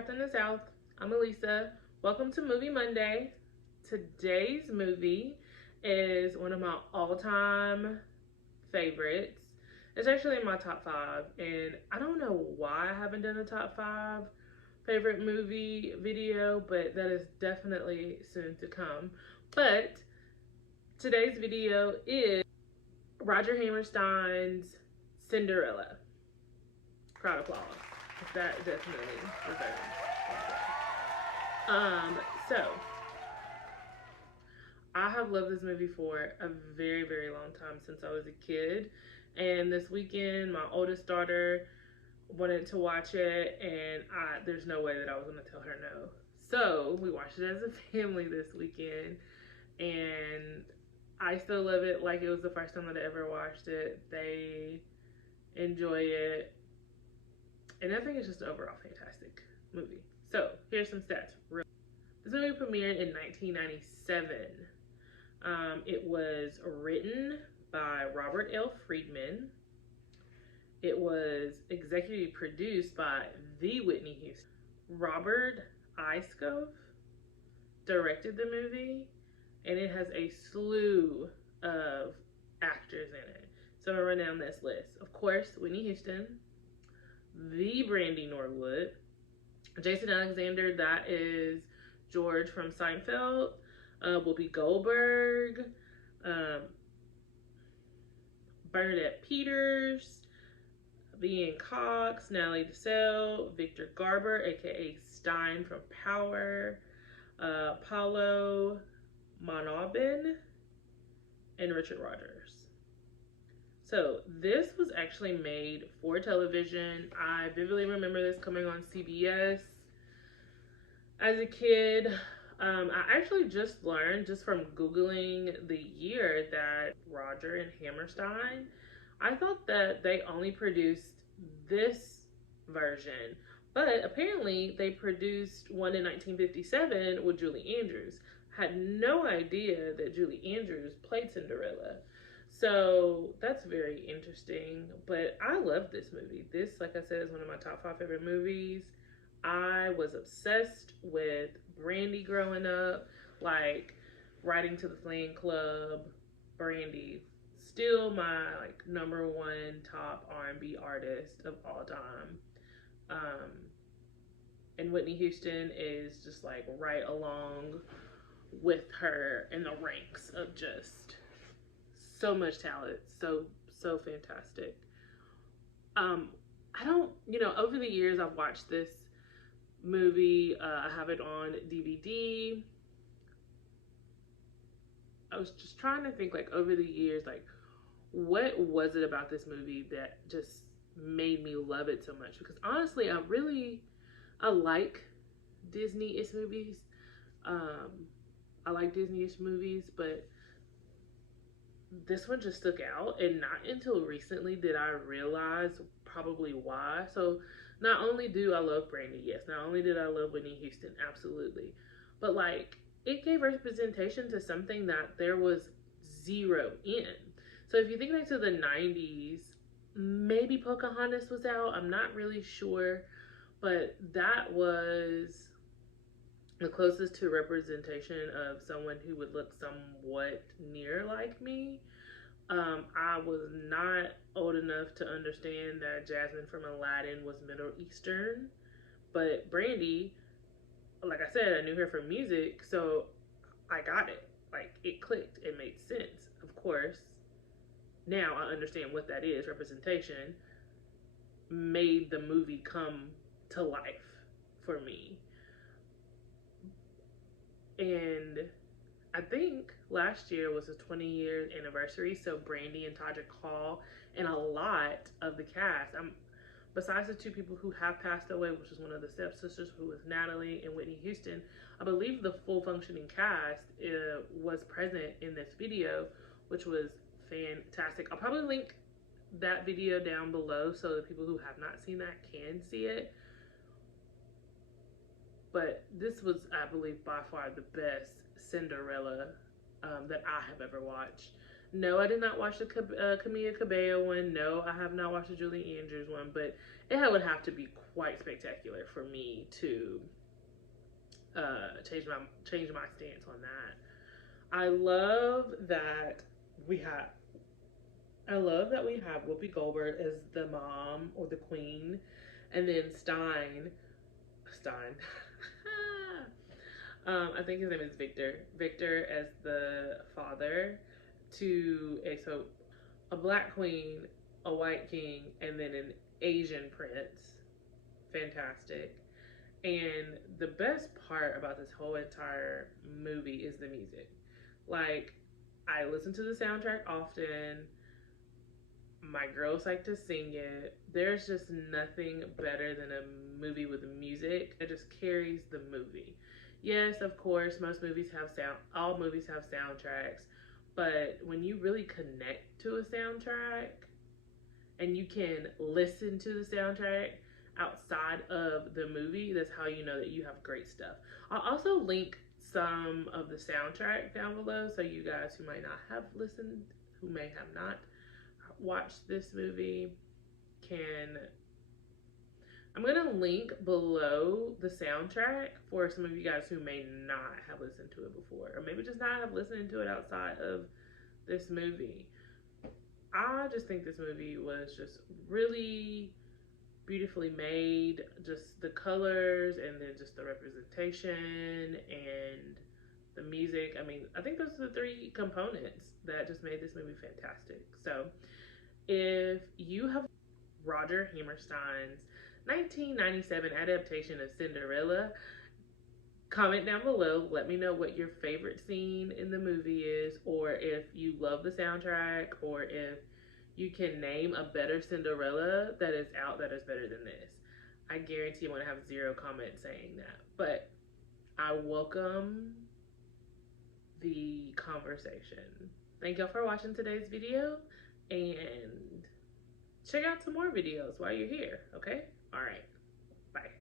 Trapped in the South. I'm Alisa. Welcome to Movie Monday. Today's movie is one of my all-time favorites. It's actually in my top 5, and I don't know why I haven't done a top 5 favorite movie video, but that is definitely soon to come. But today's video is Rodgers Hammerstein's Cinderella. Crowd applause. That definitely deserves. So I have loved this movie for a very, very long time, since I was a kid. And this weekend, my oldest daughter wanted to watch it, and there's no way that I was going to tell her no. So we watched it as a family this weekend, and I still love it like it was the first time that I ever watched it. They enjoy it, and I think it's just an overall fantastic movie. So here's some stats. This movie premiered in 1997. It was written by Robert L. Friedman. It was executive produced by the Whitney Houston. Robert Iscove directed the movie, and it has a slew of actors in it. So I'm gonna run down this list. Of course, Whitney Houston, the Brandy Norwood, Jason Alexander, that is George from Seinfeld, Whoopi Goldberg, Bernadette Peters, Ian Cox, Natalie Desselle, Victor Garber, aka Stein from Power, Paulo Monobin, and Richard Rodgers. So this was actually made for television. I vividly remember this coming on CBS as a kid. I actually just learned, just from Googling the year, that Rodgers and Hammerstein, I thought that they only produced this version, but apparently they produced one in 1957 with Julie Andrews. Had no idea that Julie Andrews played Cinderella. So that's very interesting, but I love this movie. This, like I said, is one of my top 5 favorite movies. I was obsessed with Brandy growing up, like Riding to the Fling Club. Brandy, still my #1 top R&B artist of all time. And Whitney Houston is just right along with her in the ranks of just so much talent, so fantastic. I don't, over the years I've watched this movie. I have it on DVD. I was just trying to think, over the years, what was it about this movie that just made me love it so much? Because honestly, I like Disney-ish movies. I like Disney-ish movies, but this one just stuck out, and not until recently did I realize probably why. So not only do I love Brandy, yes, not only did I love Whitney Houston, absolutely, but it gave representation to something that there was zero in. So if you think back to the 90s, maybe Pocahontas was out, I'm not really sure, but that was the closest to representation of someone who would look somewhat near like me. I was not old enough to understand that Jasmine from Aladdin was Middle Eastern, but Brandy, like I said, I knew her from music, so I got it. It clicked. It made sense. Of course, now I understand what that is. Representation made the movie come to life for me. And I think last year was the 20-year anniversary, so Brandy and Todrick Hall and a lot of the cast, besides the 2 people who have passed away, which is one of the stepsisters, who was Natalie and Whitney Houston, I believe the full functioning cast was present in this video, which was fantastic. I'll probably link that video down below so the people who have not seen that can see it. But this was, I believe, by far the best Cinderella that I have ever watched. No, I did not watch the Camila Cabello one. No, I have not watched the Julie Andrews one, but it would have to be quite spectacular for me to change my stance on that. I love that we have I love that we have Whoopi Goldberg as the mom or the queen, and then Stein. I think his name is Victor. Victor as the father to a black queen, a white king, and then an Asian prince. Fantastic. And the best part about this whole entire movie is the music. Like, I listen to the soundtrack often. My girls like to sing it. There's just nothing better than a movie with music that just carries the movie. Yes, of course, all movies have soundtracks, but when you really connect to a soundtrack and you can listen to the soundtrack outside of the movie, that's how you know that you have great stuff. I'll also link some of the soundtrack down below so you guys who may have not watched this movie can. I'm going to link below the soundtrack for some of you guys who may not have listened to it before, or maybe just not have listened to it outside of this movie. I just think this movie was just really beautifully made. Just the colors and then just the representation and the music. I mean, I think those are the three components that just made this movie fantastic. So if you have Rodgers Hammerstein's 1997 adaptation of Cinderella, comment down below. Let me know what your favorite scene in the movie is, or if you love the soundtrack, or if you can name a better Cinderella that is out that is better than this. I guarantee I'm going to have 0 comments saying that. But I welcome the conversation. Thank y'all for watching today's video, and check out some more videos while you're here, okay? All right, bye.